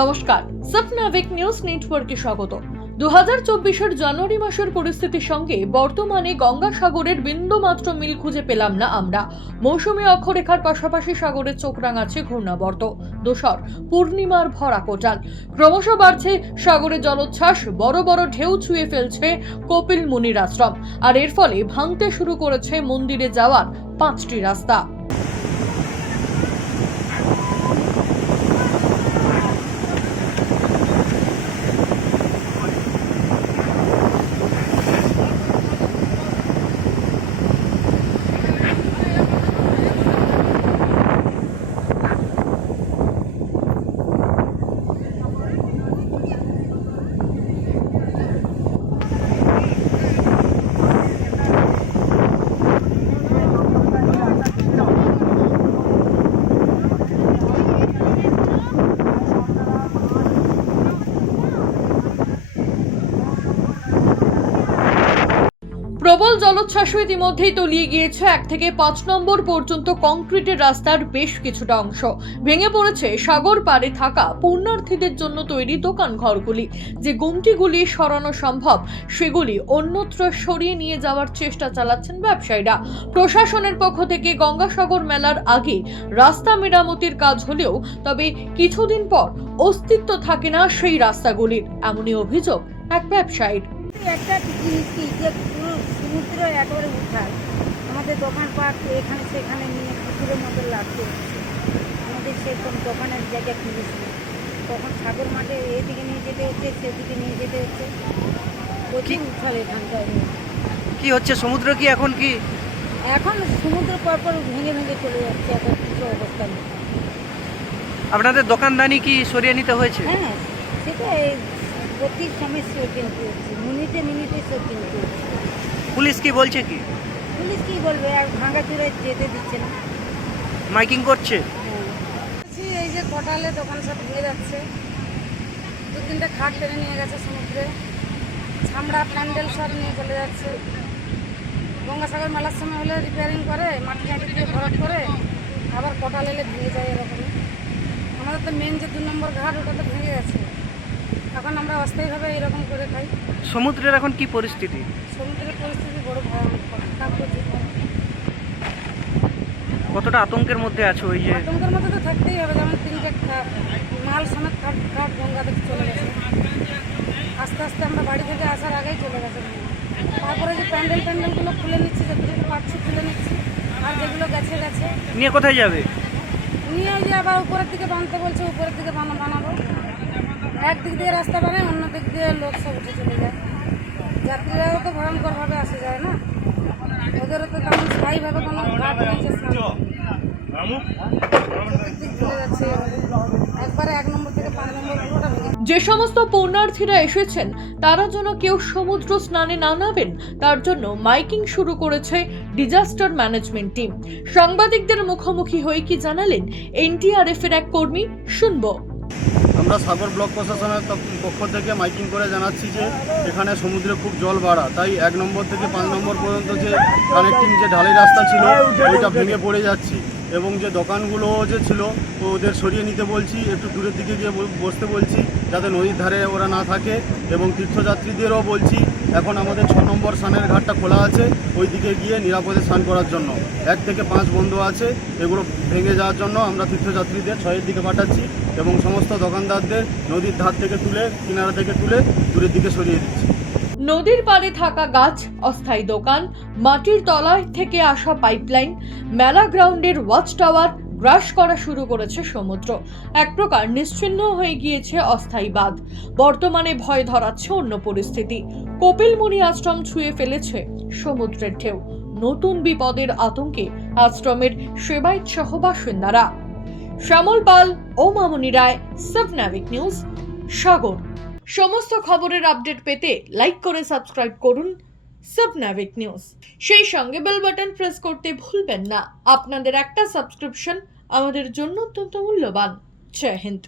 নমস্কার, স্বপ্নাবিক নিউজ নেটওয়ার্কে স্বাগত। 2024 জানুয়ারি মাসের পরিস্থিতির সঙ্গে বর্তমানে গঙ্গাসাগরের বিন্দুমাত্র মিল খুঁজে পেলাম না আমরা। মৌসুমী অক্ষরেখার পাশাপাশি সাগরের চোখ রাঙাচ্ছে ঘূর্ণাবর্ত, দোসর পূর্ণিমার ভরা কোটাল। ক্রমশ বাড়ছে সাগরের জলোচ্ছ্বাস, বড় বড় ঢেউ ছুঁয়ে ফেলছে কপিল মুনির আশ্রম, আর এর ফলে ভাঙতে শুরু করেছে মন্দিরে যাওয়ার 5টি রাস্তা। প্রবল জলোচ্ছ্বাস ইতিমধ্যেই তলিয়ে গিয়েছে 1 থেকে 5 নম্বর পর্যন্ত কংক্রিটের রাস্তার বেশ কিছুটা অংশ। ভেঙে পড়েছে সাগর পাড়ে থাকা পুণ্যার্থীদের জন্য তৈরি দোকান ঘরগুলি। যে গুমটিগুলি সরানো সম্ভব সেগুলি অন্যত্র সরিয়ে নিয়ে যাওয়ার চেষ্টা চালাচ্ছেন ব্যবসায়ীরা। প্রশাসনের পক্ষ থেকে গঙ্গাসাগর মেলার আগে রাস্তা মেরামতির কাজ হলেও তবে কিছুদিন পর অস্তিত্ব থাকে না সেই রাস্তাগুলির, এমনই অভিযোগ এক ব্যবসায়ীর। একটা জিনিস কি যে পুরো সমুদ্র একেবারে উঠায়, আমাদের দোকানপাট এখানে সেখানে নিয়ে পুকুরের মতো লাগছে। আমাদের সেরকম দোকানের জায়গা কিনিস না, তখন সাগর মাঠে এদিকে নিয়ে যেতে হচ্ছে, সেদিকে নিয়ে যেতে হচ্ছে, প্রচুর উঠাল এখানটায়। কি হচ্ছে, সমুদ্র কি এখন সমুদ্র পরপর ভেঙে ভেঙে চলে যাচ্ছে, এখন কিছু অবস্থা নেই। আপনাদের দোকানদানি কি সরিয়ে নিতে হয়েছে? হ্যাঁ, সেটা প্রতি সময় সরিয়ে নিতে হচ্ছে, মিনিটে সরিয়ে নিতে হচ্ছে। পুলিশ কি বলছে? পুলিশ কি বলবে, আর ভাঙাচুরায় যেতে দিচ্ছে না, মাইকিং করছে। এই যে কোটালে দোকান সব ভেঙে যাচ্ছে, 2-3টা খাট টেনে নিয়ে গেছে সমুদ্রে, ছামড়া প্যান্ডেল সব নিয়ে চলে যাচ্ছে। গঙ্গাসাগর মেলার সময় হলে রিপেয়ারিং করে, মাটি দিয়ে ভরাট করে, আবার কোটাল এলে ভেঙে যায় এরকমই। আমাদের তো মেন যে 2 নম্বর ঘাট, ওটা তো ভেঙে গেছে। এখন আমরা অস্থায়ীভাবে এরকম করে খাই। সমুদ্রের এখন কি পরিস্থিতি? সমুদ্রের পরিস্থিতি বড় ভয়ানক, কতটা আতঙ্কের মধ্যে আছো? ওই যে আতঙ্কের মধ্যে তো থাকতেই হবে, যেমন 3টা মাল সমেত খাট গঙ্গা থেকে চলে গেছে। আস্তে আস্তে আমরা বাড়ি থেকে আসার আগেই চলে গেছে। তারপরে যে প্যান্ডেলগুলো খুলে নিচ্ছি, যেগুলো পাচ্ছি খুলে নিচ্ছি, আর যেগুলো গেছে নিয়ে কোথায় যাবে? নিয়ে ওই যে আবার উপরের দিকে বানাতে বলছে, উপরের দিকে বানাবো। একদিক দিয়ে রাস্তা বানায়, অন্য দিক দিয়ে লোক সব উঠে চলে যায়। যাত্রীরাও তো ভয়ঙ্করভাবে আসে যায় না, ওদেরও তো তেমন স্থায়ীভাবে কোনো ঘাট রয়েছে। একবারে 1 নম্বর থেকে 5 নম্বর পুরোটা ভেঙে। যে সমস্ত পুণ্যার্থীরা এসেছেন তারা যেন কেউ সমুদ্র স্নানে না নামেন, তার জন্য মাইকিং শুরু করেছে ডিজাস্টার ম্যানেজমেন্ট টিম। সাংবাদিকদের মুখোমুখি হয়ে কি জানালেন এনটিআরএফ এর এক কর্মী, শুনবো। আমরা সাগর ব্লক প্রশাসনের পক্ষ থেকে মাইকিং করে জানাচ্ছি যে এখানে সমুদ্রে খুব জল বাড়া, তাই 1 নম্বর থেকে 5 নম্বর পর্যন্ত যে কানেক্টিং যে ঢালাই রাস্তা ছিল ওইটা ভেঙে পড়ে যাচ্ছে, এবং যে দোকানগুলো যে ছিল ওদের সরিয়ে নিতে বলছি, একটু দূরের দিকে গিয়ে বসতে বলছি যাতে নদীর ধারে ওরা না থাকে, এবং তীর্থযাত্রীদেরও বলছি এখন আমাদের 6 নম্বর স্নানের ঘাটটা খোলা আছে, ওই দিকে গিয়ে নিরাপদে স্নান করার জন্য। 1 থেকে 5 বন্ধ আছে, এগুলো ভেঙে যাওয়ার জন্য আমরা তীর্থযাত্রীদের 6-এর দিকে পাঠাচ্ছি, এবং সমস্ত দোকানদারদের নদীর ধার থেকে তুলে, কিনারা থেকে তুলে দূরের দিকে সরিয়ে দিচ্ছি। নদীর পাড়ে থাকা গাছ, অস্থায়ী দোকান, মাটির তলায় থেকে আসা পাইপলাইন, মেলা গ্রাউন্ডের ওয়াচ টাওয়ার গ্রাস করা শুরু করেছে সমুদ্র। এক প্রকার নিশ্চিহ্ন হয়ে গিয়েছে অস্থায়ী বাঁধ। বর্তমানে ভয় ধরাচ্ছে অন্য পরিস্থিতি। কপিল মুনি আশ্রম ছুঁয়ে ফেলেছে সমুদ্রের ঢেউ। নতুন বিপদের আতঙ্কে আশ্রমের সেবায়িত সহ বাসিন্দারা। শ্যামল পাল ও মামনি রায়, স্বপ্নাবিক নিউজ, সাগর। সমস্ত খবরের আপডেট পেতে লাইক করে সাবস্ক্রাইব করুন স্বপ্নাবিক নিউজ। সেই সঙ্গে বেল বাটন প্রেস করতে ভুলবেন না। আপনাদের একটা সাবস্ক্রিপশন আমাদের জন্য অত্যন্ত মূল্যবান। জয় হিন্দ।